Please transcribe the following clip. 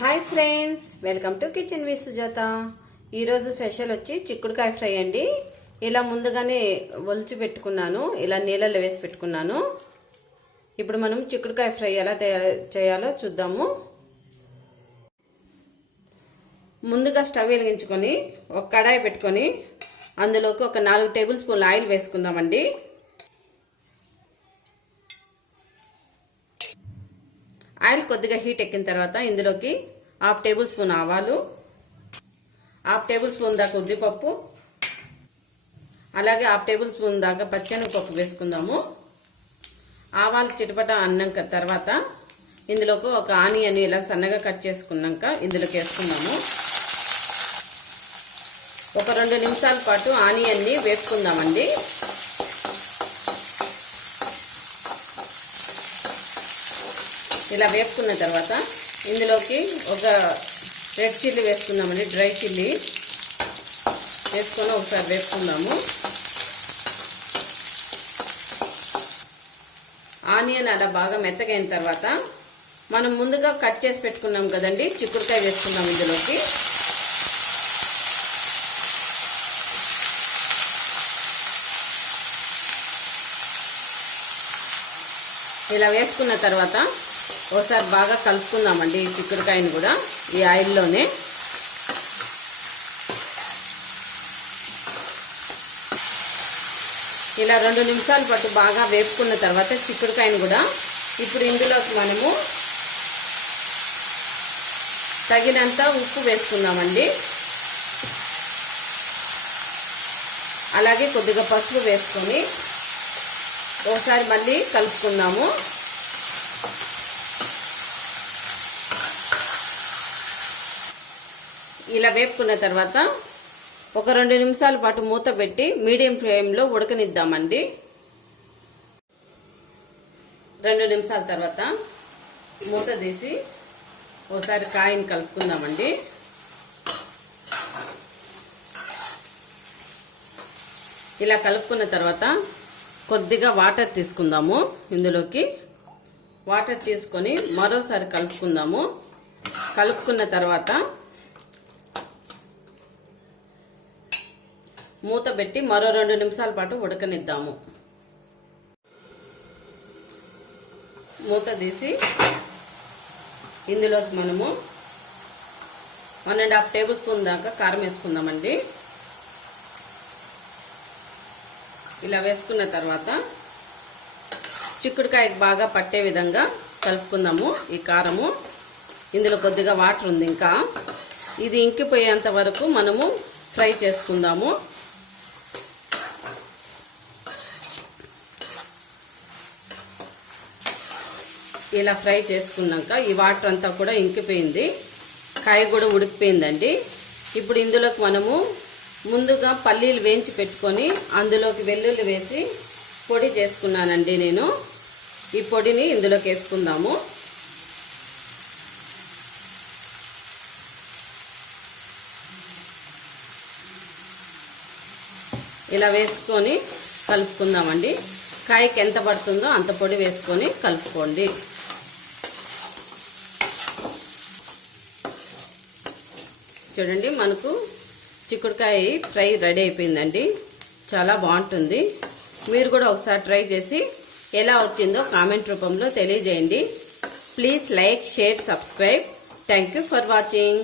Hi friends welcome to kitchen V Sujatha. ఈరోజు special వచ్చి చిక్కుడుకాయ ఫ్రై అండి. ఇలా ముందుగానే ఒలిచి పెట్టుకున్నాను ఇలా నీళ్ళల్లో వేసి పెట్టుకున్నాను. ఇప్పుడు మనం చిక్కుడుకాయ ఫ్రై ఎలా తయారు చేయాలో చూద్దాము. ముందుగా స్టవ్ వెలిగించుకొని ఒక కడాయి పెట్టుకొని అందులోకి ఒక నాలుగు టేబుల్ స్పూన్ల ఆయిల్ వేసుకుందామండి. ఆయిల్ కొద్దిగా హీట్ ఎక్కిన తర్వాత ఇందులోకి హాఫ్ టేబుల్ స్పూన్ ఆవాలు హాఫ్ టేబుల్ స్పూన్ దాకా ఉద్దిపప్పు అలాగే హాఫ్ టేబుల్ స్పూన్ దాకా పచ్చెనగపప్పు వేసుకుందాము. ఆవాలు చిటపట అన్నాక తర్వాత ఇందులోకి ఒక ఆనియన్ ఇలా సన్నగా కట్ చేసుకున్నాక ఇందులోకి వేసుకుందాము. ఒక రెండు నిమిషాల పాటు ఆనియన్ని వేపుకుందామండి. ఇలా వేసుకున్న తర్వాత ఇందులోకి ఒక రెడ్ చిల్లీ వేసుకుందామండి డ్రై చిల్లీ. వేసుకొని ఒకసారి వేసుకుందాము. ఆనియన్ అలా బాగా మెత్తగైన తర్వాత మనం ముందుగా కట్ చేసి పెట్టుకున్నాం కదండి చిక్కుడుకాయ వేసుకుందాం ఇందులోకి. ఇలా వేసుకున్న తర్వాత ఒకసారి బాగా కలుపుకుందామండి ఈ చిక్కుడుకాయని కూడా ఈ ఆయిల్లోనే. ఇలా రెండు నిమిషాల పాటు బాగా వేపుకున్న తర్వాత చిక్కుడుకాయని కూడా ఇప్పుడు ఇందులోకి మనము తగినంత ఉప్పు వేసుకుందామండి. అలాగే కొద్దిగా పసుపు వేసుకొని ఒకసారి మళ్ళీ కలుపుకుందాము. ఇలా వేపుకున్న తర్వాత ఒక రెండు నిమిషాల పాటు మూత పెట్టి మీడియం ఫ్లేమ్లో ఉడకనిద్దామండి. రెండు నిమిషాల తర్వాత మూత తీసి ఒకసారి కాయని కలుపుకుందామండి. ఇలా కలుపుకున్న తర్వాత కొద్దిగా వాటర్ తీసుకుందాము ఇందులోకి. వాటర్ తీసుకొని మరోసారి కలుపుకుందాము. కలుపుకున్న తర్వాత మూత పెట్టి మరో రెండు నిమిషాల పాటు ఉడకనిద్దాము. మూత తీసి ఇందులోకి మనము one and half tablespoon దాకా కారం వేసుకుందామండి. ఇలా వేసుకున్న తర్వాత చిక్కుడుకాయకి బాగా పట్టే విధంగా కలుపుకుందాము ఈ కారము. ఇందులో కొద్దిగా వాటర్ ఉంది ఇంకా. ఇది ఇంకిపోయేంత వరకు మనము ఫ్రై చేసుకుందాము. ఇలా ఫ్రై చేసుకున్నాక ఈ వాటర్ అంతా కూడా ఇంకిపోయింది. కాయ కూడా ఉడికిపోయిందండి. ఇప్పుడు ఇందులోకి మనము ముందుగా పల్లీలు వేయించి పెట్టుకొని అందులోకి వెల్లుల్లి వేసి పొడి చేసుకున్నానండి నేను. ఈ పొడిని ఇందులోకి వేసుకుందాము. ఇలా వేసుకొని కలుపుకుందామండి. కాయకి ఎంత పడుతుందో అంత పొడి వేసుకొని కలుపుకోండి. చూడండి మనకు చిక్కుడుకాయ ఫ్రై రెడీ అయిపోయిందండి. చాలా బాగుంటుంది. మీరు కూడా ఒకసారి ట్రై చేసి ఎలా వచ్చిందో కామెంట్ రూపంలో తెలియజేయండి. Please like share subscribe. Thank for watching.